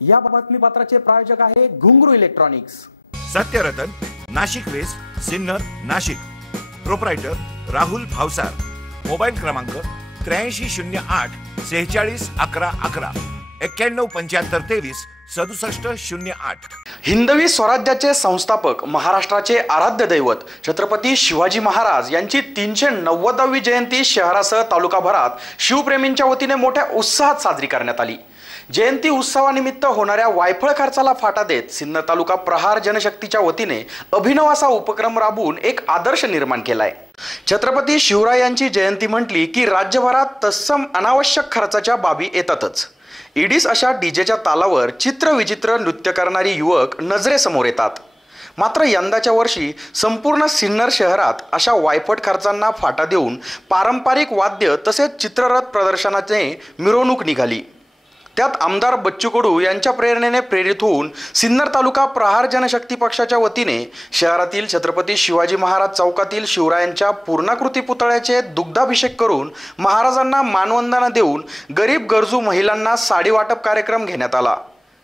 या बातमीपत्राचे प्रायोजक आहे Ghungru electronics. Satyaratan, Nashik west, Sinnar, Nashik. Proprietor Rahul Bhavsar. Mobile क्रमांक 8308 46 11 11 91 75 23 67 08। हिंदवी स्वराज्याचे संस्थापक, महाराष्ट्राचे आराध्य दैवत छत्रपती शिवाजी महाराज यांची 390वी जयंती शहरासह तालुकाभरात शिवप्रेमींच्या वतीने मोठ्या उत्साहात साजरी करण्यात आली। जयंती उत्सवानिमित्त होणाऱ्या वायफळ खर्चाला फाटा देत सिन्नर तालुका प्रहार जनशक्तीच्या वतीने अभिनव असा उपक्रम राबवून एक आदर्श निर्माण केलाय। छत्रपती शिवरायांची जयंती म्हटली की राज्यभरात तत्सम अनावश्यक खर्चाच्या बाबी येतातच। ईडीस अशा डीजेच्या तालावर चित्रविचित्र नृत्य करणारी युवक नजरेसमोर येतात। मात्र यंदाच्या वर्षी संपूर्ण सिन्नर शहरात अशा वायफट खर्चांना फाटा देऊन पारंपरिक वाद्य तसेच चित्ररथ प्रदर्शनाने मिरवणूक निघाली। त्यात आमदार बच्चू कडू यांच्या प्रेरणेने प्रेरित होऊन सिन्नर तालुका प्रहार जनशक्ती पक्षाच्या वतीने शहरातील छत्रपती शिवाजी महाराज चौकातील शिवरायांच्या पूर्णाकृती पुतळ्याचे दुग्धाभिषेक करून महाराजांना मानवंदना देऊन गरीब गरजू महिलांना साडी वाटप कार्यक्रम घेण्यात आला।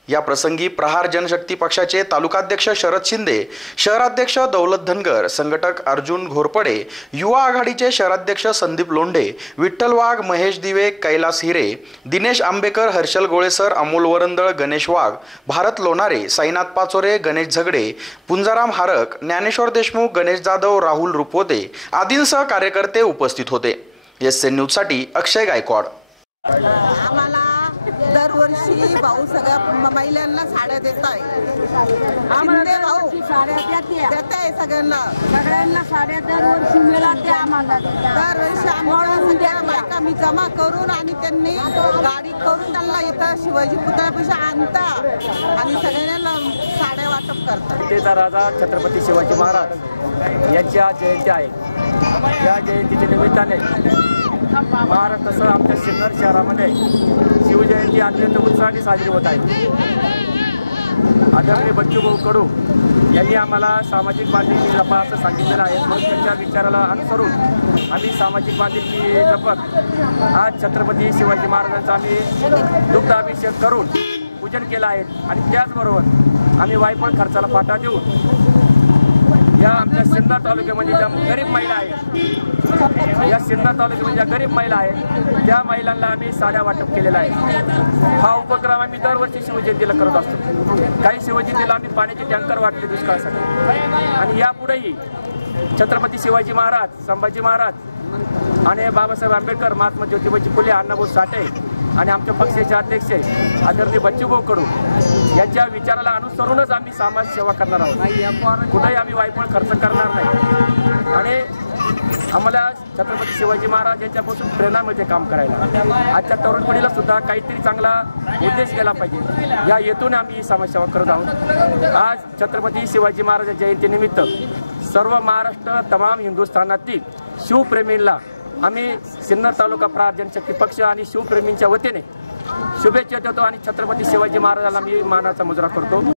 या प्रसंगी प्रहार जनशक्ती पक्षाचे तालुकाध्यक्ष शरद शिंदे, शहराध्यक्ष दौलत धनगर, संघटक अर्जुन घोरपडे, युवा आघाडीचे शहराध्यक्ष संदीप लोंढे, विठ्ठल वाघ, महेश दिवे, कैलास हिरे, दिनेश आंबेकर, हर्षल गोळेसर, अमोल वरंदळ, गणेश वाघ, भारत लोणारे, साईनाथ पाचोरे, गणेश झगडे, पुंजाराम हारक, ज्ञानेश्वर देशमुख, गणेश जाधव, राहुल रुपवते आदींसह कार्यकर्ते उपस्थित होते। एसएन न्यूजसाठी अक्षय गायकवाड। दरवर्षी भाऊ सगळ्या महिलांना साड्या देत आहे। शिंदे भाऊ साड्या देत आहे सगळ्यांना साड्या दरवर्षी मिळते आम्हाला। दरवर्षी आम्हाला सगळ्या बायका मी जमा करून आणि त्यांनी गाडी करून त्यांना इथं शिवाजी पुतळ्यापाशी आणता आणि सगळ्यांना साड्या वाटप करतात। ते राजा छत्रपती शिवाजी महाराज यांची आज जयंती आहे। या जयंतीच्या निमित्ताने महाराष्ट्रासह आमच्या सिन्नर शहरामध्ये शिवजयंती अत्यंत उत्साहाने साजरी होत आहे। आदरणीय बच्चू कडू यांनी आम्हाला सामाजिक बांधिलकी जपा असं सांगितलेलं आहे। म्हणून त्यांच्या विचाराला अनुसरून आम्ही सामाजिक बांधिलकी जपत आज छत्रपती शिवाजी महाराजांचा आम्ही दुग्धाभिषेक करून पूजन केलं आहे। आणि त्याचबरोबर आम्ही वायफळ खर्चाला फाटा देऊन या आमच्या सिन्नर तालुक्यामध्ये ज्या गरीब महिला आहेत, या सिन्नर तालुक्यामध्ये ज्या गरीब महिला आहेत त्या महिलांना आम्ही साड्या वाटप केलेला आहे। हा उपक्रम आम्ही दरवर्षी शिवजयंतीला करत असतो। काही शिवजयंतीला आम्ही पाण्याचे टँकर वाटले दुष्काळासाठी। आणि यापुढेही छत्रपती शिवाजी महाराज, संभाजी महाराज आणि बाबासाहेब आंबेडकर, महात्मा ज्योतिबाजी फुले, अण्णाभाऊ साठे आणि आमच्या पक्षाचे अध्यक्ष आदरणीय बच्चू कडू यांच्या विचाराला अनुसरूनच आम्ही समाज सेवा करणार आहोत। कुठेही आम्ही वायफळ खर्च करणार नाही आणि आम्हाला छत्रपती शिवाजी महाराज यांच्यापासून प्रेरणा मिळते काम करायला। आजच्या तरुण पिढीला सुद्धा काहीतरी चांगला उद्देश केला पाहिजे या हेतूने आम्ही समाजसेवा करत आहोत। आज छत्रपती शिवाजी महाराज जयंतीनिमित्त सर्व महाराष्ट्र, तमाम हिंदुस्थानातील शिवप्रेमींना आम्ही सिन्नर तालुका प्रहार जनशक्ती पक्ष आणि शिवप्रेमींच्या वतीने शुभेच्छा देतो आणि छत्रपती शिवाजी महाराजांना मी मानाचा मुजरा करतो।